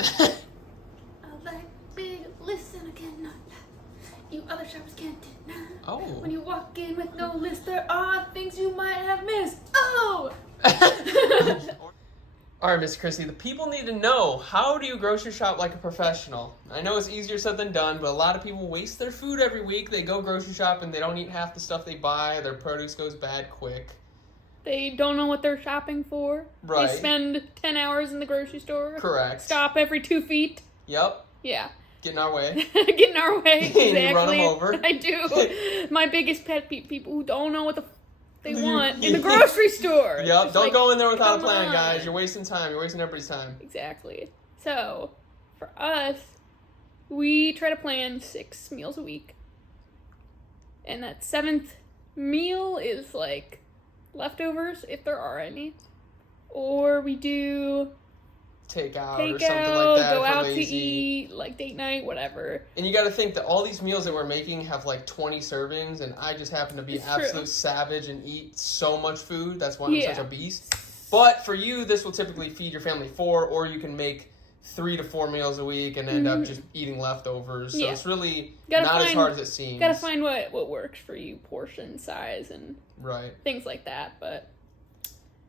I like big listen again, not you other shoppers can't deny. Oh. When you walk in with no list, there are things you might have missed. Oh! All right, Miss Chrissy, the people need to know, how do you grocery shop like a professional? I know it's easier said than done, but a lot of people waste their food every week. They go grocery shop and they don't eat half the stuff they buy. Their produce goes bad quick. They don't know what they're shopping for. Right. They spend 10 hours in the grocery store. Correct. Stop every 2 feet. Yep. Yeah. Get in our way. Get in our way. Exactly. And you run them over. I do. My biggest pet peeve, people who don't know what they want in the grocery store. Yep. Don't go in there without a plan, on. guys. You're wasting time. You're wasting everybody's time. Exactly. So, for us, we try to plan 6 meals a week. And that 7th meal is like leftovers, if there are any. Or we do Takeout or something like that. go if we're out lazy. to eat, like date night, whatever. And you got to think that all these meals that we're making have like 20 servings, and I just happen to be It's absolute true. savage and eat so much food. That's why I'm Yeah. such a beast. But for you, this will typically feed your family 4, or you can make 3 to 4 meals a week and end up just eating leftovers. So Yeah. it's really Gotta not as find- hard as it seems. Gotta find what works for you, portion size and Right. things like that, but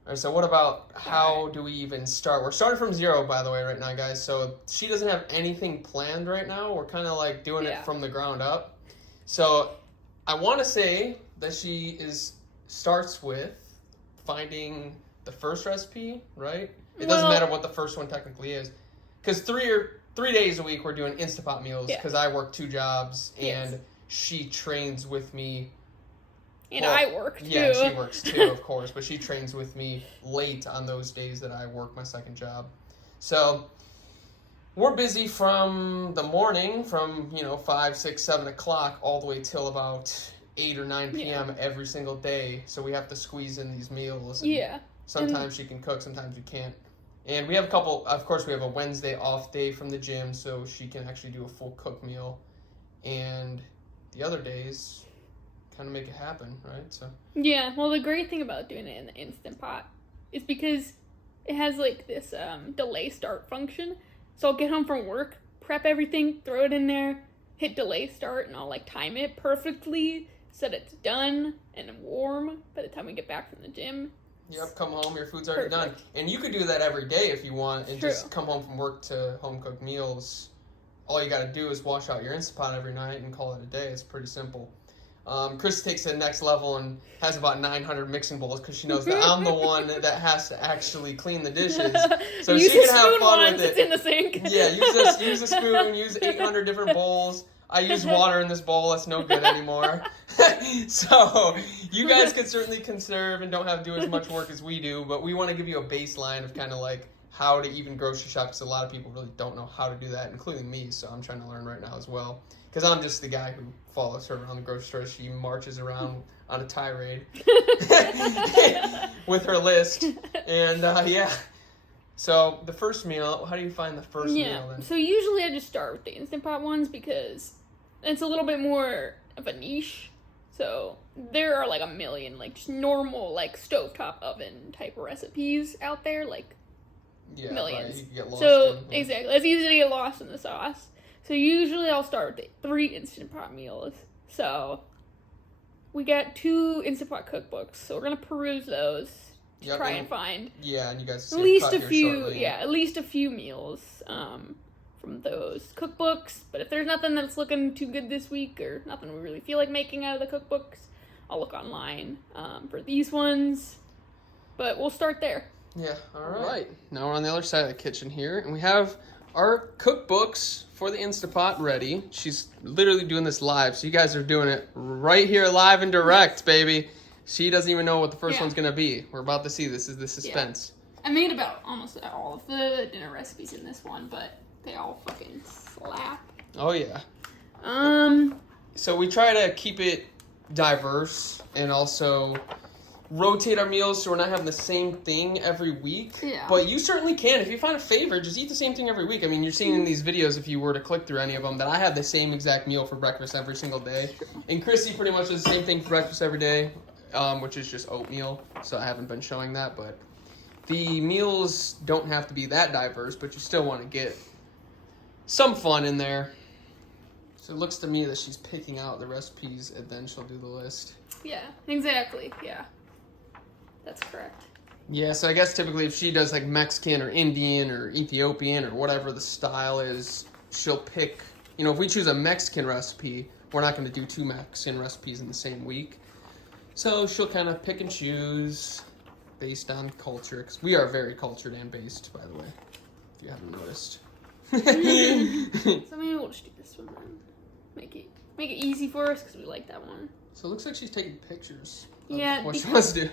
All right, so what about how do we even start? We're starting from 0, by the way, right now, guys. So she doesn't have anything planned right now. We're kind of like doing it from the ground up. So I want to say that she starts with finding the first recipe, right? It doesn't matter what the first one technically is. Because 3 days a week we're doing Instapot meals because I work 2 jobs and she trains with me. And I work too. Yeah, she works too, of course, but she trains with me late on those days that I work my second job. So we're busy from the morning, from 5, 6, 7 o'clock all the way till about 8 or 9 p.m. every single day. So we have to squeeze in these meals. And sometimes she can cook, sometimes you can't. And we have of course, we have a Wednesday off day from the gym, so she can actually do a full cook meal. And the other days, kind of make it happen, right? So yeah, well, the great thing about doing it in the Instant Pot is because it has like this delay start function. So I'll get home from work, prep everything, throw it in there, hit delay start, and I'll like time it perfectly so that it's done and warm by the time we get back from the gym. Yep, come home, your food's already done. And you could do that every day if you want and just come home from work to home cooked meals. All you got to do is wash out your Instant Pot every night and call it a day. It's pretty simple. Chris takes it next level and has about 900 mixing bowls because she knows that I'm the one that has to actually clean the dishes. So she can have fun with it. It's in the sink. Yeah, use a spoon, use 800 different bowls. I use water in this bowl. That's no good anymore. So you guys can certainly conserve and don't have to do as much work as we do, but we want to give you a baseline of kind of like how to even grocery shop because a lot of people really don't know how to do that, including me. So I'm trying to learn right now as well. Because I'm just the guy who follows her around the grocery store. She marches around on a tirade with her list. And, So, the first meal, how do you find the first meal then? So usually I just start with the Instant Pot ones because it's a little bit more of a niche. So, there are like a million, like, just normal, like, stovetop oven type recipes out there, like, millions. Right. You can get lost so, exactly. It's easy to get lost in the sauce. So usually I'll start with 3 Instant Pot meals. So we got 2 Instant Pot cookbooks. So we're gonna peruse those to try and find. Yeah, and you guys at least a few. Yeah, at least a few meals from those cookbooks. But if there's nothing that's looking too good this week or nothing we really feel like making out of the cookbooks, I'll look online for these ones. But we'll start there. Yeah. All right. Now we're on the other side of the kitchen here, and we have our cookbooks for the Instapot ready. She's literally doing this live, so you guys are doing it right here live and direct, baby. She doesn't even know what the first one's going to be. We're about to see. This is the suspense. Yeah. I made about almost all of the dinner recipes in this one, but they all fucking slap. Oh, yeah. So we try to keep it diverse and also rotate our meals so we're not having the same thing every week. Yeah. But you certainly can. If you find a favorite, just eat the same thing every week. I mean, you're seeing in these videos, if you were to click through any of them, that I have the same exact meal for breakfast every single day. And Chrissy pretty much does the same thing for breakfast every day, which is just oatmeal. So I haven't been showing that. But the meals don't have to be that diverse, but you still want to get some fun in there. So it looks to me that she's picking out the recipes and then she'll do the list. Yeah, exactly. Yeah, that's correct. Yeah, so I guess typically if she does like Mexican or Indian or Ethiopian or whatever the style is, she'll pick, you know, if we choose a Mexican recipe, we're not going to do 2 Mexican recipes in the same week. So she'll kind of pick and choose based on culture, because we are very cultured and based, by the way, if you haven't noticed. So maybe we'll just do this one then. Make it easy for us because we like that one. So it looks like she's taking pictures. Yeah. What she wants to do.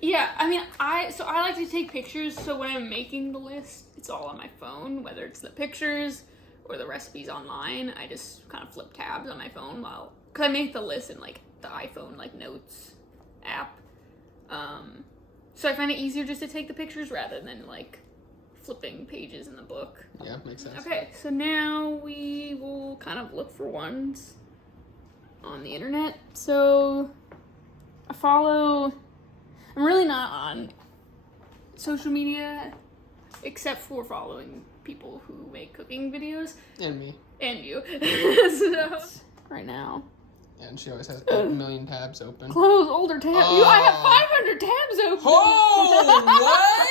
Yeah. I mean, I like to take pictures. So when I'm making the list, it's all on my phone. Whether it's the pictures or the recipes online, I just kind of flip tabs on my phone because I make the list in like the iPhone like notes app. So I find it easier just to take the pictures rather than like flipping pages in the book. Yeah, makes sense. Okay, so now we will kind of look for ones on the internet. So I'm really not on social media except for following people who make cooking videos. And me. And you. So, right now. And she always has 8 million tabs open. Close older tabs. I have 500 tabs open. Oh, what?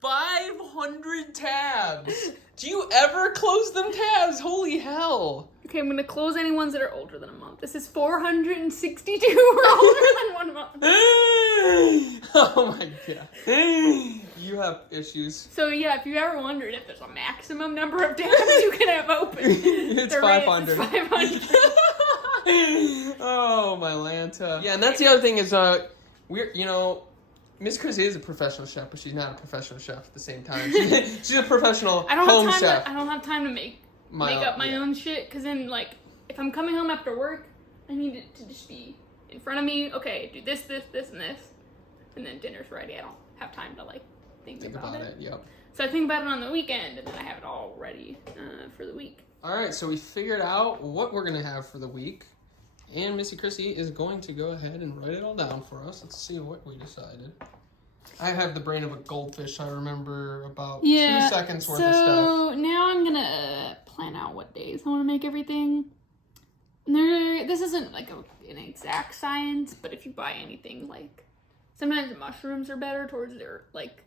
500 tabs. Do you ever close them tabs? Holy hell. Okay, I'm going to close any ones that are older than a month. This is 462 who are older than 1 month. Oh my god. You have issues. So yeah, if you ever wondered if there's a maximum number of tabs you can have open, it's 500. It's 500. Oh my Lanta. Yeah, and that's the other thing is Miss Chrissy is a professional chef, but she's not a professional chef at the same time. She's a professional home chef. I don't have time to make up my own shit, because then, like, if I'm coming home after work, I need it to just be in front of me. Okay, do this, and this. And then dinner's ready. I don't have time to, like, think about it. Yep. So I think about it on the weekend, and then I have it all ready for the week. All right, so we figured out what we're going to have for the week. And Missy Chrissy is going to go ahead and write it all down for us. Let's see what we decided. I have the brain of a goldfish. I remember about 2 seconds worth of stuff. So now I'm going to plan out what days I want to make everything. This isn't like an exact science, but if you buy anything, like, sometimes mushrooms are better towards their, like,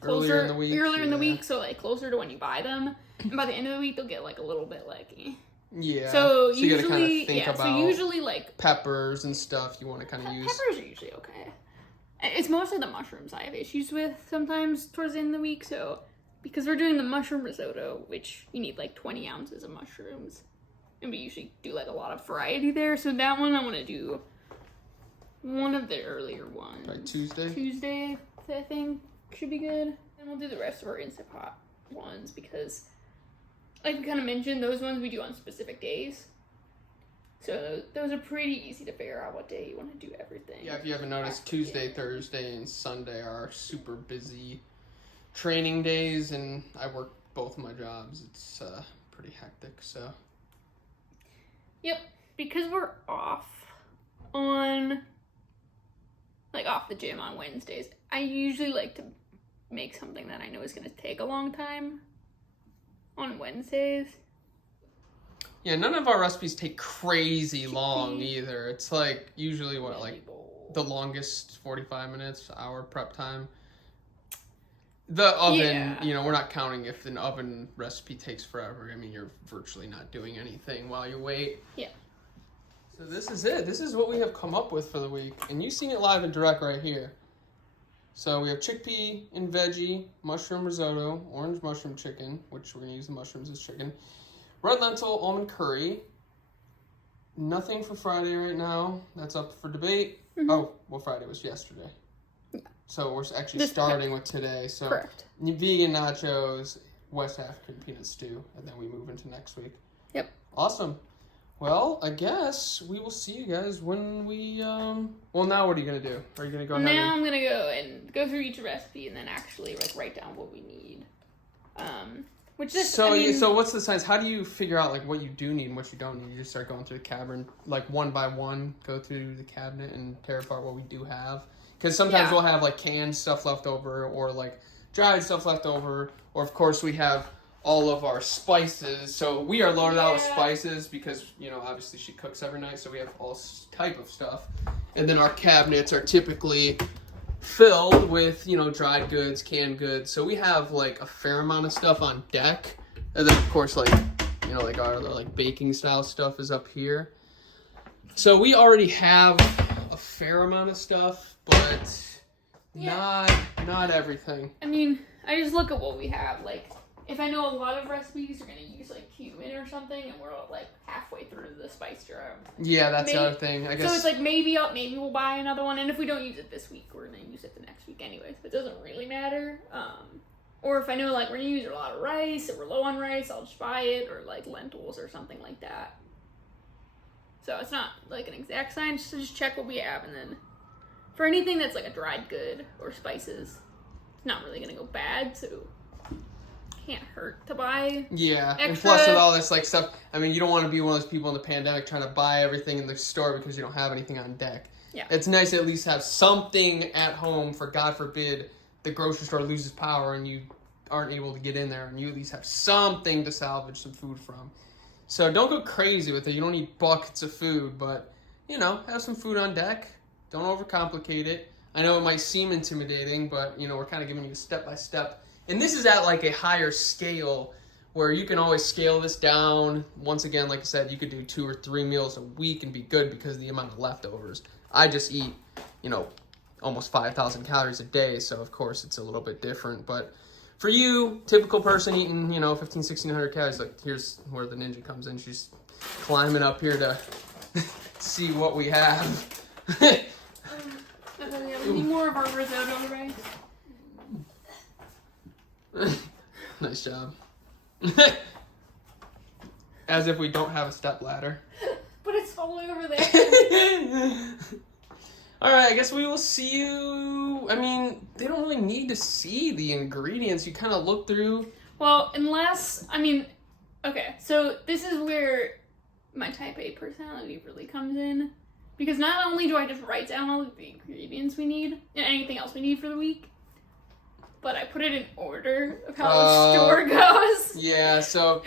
earlier in the week. So, like, closer to when you buy them. And by the end of the week, they'll get, like, a little bit, like, eh. Yeah. So you usually, gotta kind of think about usually, like, peppers and stuff you want to kind of use. Peppers are usually okay. It's mostly the mushrooms I have issues with sometimes towards the end of the week. So because we're doing the mushroom risotto, which you need like 20 ounces of mushrooms, and we usually do like a lot of variety there. So that one I want to do one of the earlier ones. Like Tuesday? Tuesday, I think, should be good. And we'll do the rest of our Instant Pot ones because, like we kind of mentioned, those ones we do on specific days. So those are pretty easy to figure out what day you want to do everything. Yeah, if you haven't noticed, Tuesday, Thursday, and Sunday are super busy training days, and I work both of my jobs. It's pretty hectic, so. Yep, because we're off the gym on Wednesdays, I usually like to make something that I know is going to take a long time on Wednesdays. Yeah, none of our recipes take crazy long either. It's like usually the longest 45 minutes, hour prep time. The oven, we're not counting if an oven recipe takes forever. I mean, you're virtually not doing anything while you wait. Yeah. So this is it. This is what we have come up with for the week. And you've seen it live and direct right here. So we have chickpea and veggie, mushroom risotto, orange mushroom chicken, which we're going to use the mushrooms as chicken. Red lentil, almond curry. Nothing for Friday right now. That's up for debate. Mm-hmm. Oh, well, Friday was yesterday. Yeah. So we're actually starting with today. So correct. Vegan nachos, West African peanut stew, and then we move into next week. Yep. Awesome. Well, I guess we will see you guys when we, Well, now what are you going to do? Are you going to go ahead Now I'm going to go through each recipe and then actually, like, write down what we need. So what's the science? How do you figure out like what you do need and what you don't need? You just start going through the cabinet, like one by one, go through the cabinet and tear apart what we do have. Because sometimes we'll have like canned stuff left over or like dried stuff left over. Or, of course, we have all of our spices. So we are loaded out with spices because, obviously she cooks every night. So we have all type of stuff. And then our cabinets are typically filled with, dried goods, canned goods. So we have, like, a fair amount of stuff on deck. And then, of course, like our baking style stuff is up here. So we already have a fair amount of stuff, but not everything. I mean, I just look at what we have. Like, if I know a lot of recipes are gonna use like cumin or something, and we're like halfway through the spice jar. Yeah, that's the other thing. I guess. So it's like maybe we'll buy another one, and if we don't use it this week, we're gonna use it the next week anyways. But it doesn't really matter. Or if I know like we're gonna use a lot of rice, or we're low on rice, I'll just buy it, or like lentils or something like that. So it's not like an exact science, so just check what we have, and then for anything that's like a dried good or spices, it's not really gonna go bad, so can't hurt to buy. Yeah, extra. And plus with all this like stuff, I mean, you don't want to be one of those people in the pandemic trying to buy everything in the store because you don't have anything on deck. Yeah. It's nice to at least have something at home for God forbid the grocery store loses power and you aren't able to get in there, and you at least have something to salvage some food from. So don't go crazy with it. You don't need buckets of food, but, have some food on deck. Don't overcomplicate it. I know it might seem intimidating, but, we're kind of giving you a step-by-step. And this is at, like, a higher scale where you can always scale this down. Once again, like I said, you could do 2 or 3 meals a week and be good because of the amount of leftovers. I just eat, almost 5,000 calories a day, so, of course, it's a little bit different. But for you, typical person eating, 1,500-1,600 calories, like, here's where the ninja comes in. She's climbing up here to see what we have. We need more of our risotto rice. Nice job. As if we don't have a step ladder. But it's all the way over there. Alright, I guess we will see you. I mean, they don't really need to see the ingredients. You kind of look through. Well, okay, so this is where my type A personality really comes in. Because not only do I just write down all of the ingredients we need, and anything else we need for the week, but I put it in order of how the store goes. Yeah, so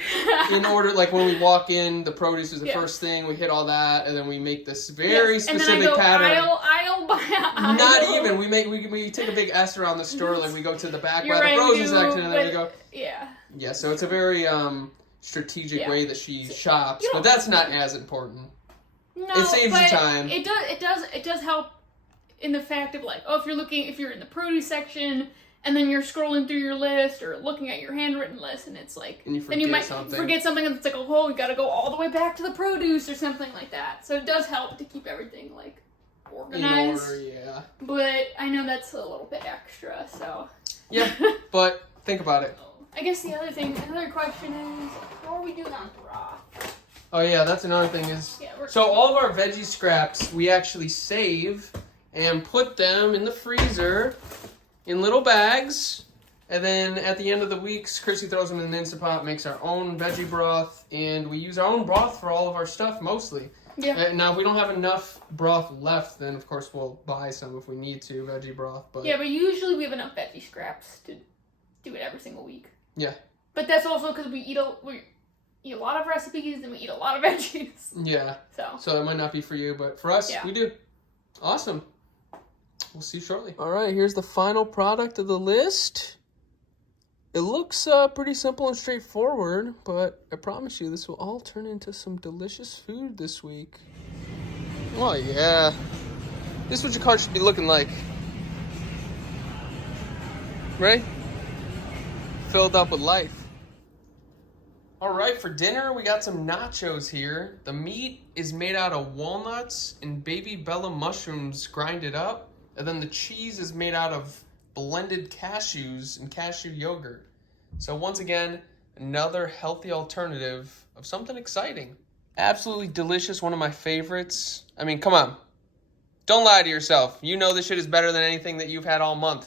in order, like when we walk in, the produce is the first thing, we hit all that, and then we make this very specific and then I go pattern. Aisle by aisle. Not even. We take a big S around the store, like we go to the back by the frozen section, and then we go. Yeah. Yeah, so it's a very strategic way that she shops, but that's not as important. No, it saves you time. It does help in the fact of like, if you're in the produce section and then you're scrolling through your list or looking at your handwritten list and it's like, and you might forget something and it's like, we gotta go all the way back to the produce or something like that. So it does help to keep everything like organized. In order, yeah. But I know that's a little bit extra, so. Yeah, but think about it. I guess another question is, how are we doing on broth? Oh yeah, that's another thing is, so all of our veggie scraps we actually save and put them in the freezer in little bags, and then at the end of the weeks, Chrissy throws them in an Instant Pot, makes our own veggie broth, and we use our own broth for all of our stuff mostly. Yeah. Now, if we don't have enough broth left, then of course we'll buy some if we need to, veggie broth. But yeah, but usually we have enough veggie scraps to do it every single week. Yeah. But that's also because we eat a lot of recipes and we eat a lot of veggies. Yeah. So it might not be for you, but for us, we do. Awesome. We'll see you shortly. All right, here's the final product of the list. It looks pretty simple and straightforward, but I promise you this will all turn into some delicious food this week. Oh, yeah. This is what your cart should be looking like. Right? Filled up with life. All right, for dinner, we got some nachos here. The meat is made out of walnuts and baby bella mushrooms grinded up. And then the cheese is made out of blended cashews and cashew yogurt. So once again, another healthy alternative of something exciting. Absolutely delicious, one of my favorites. I mean, come on. Don't lie to yourself. You know this shit is better than anything that you've had all month.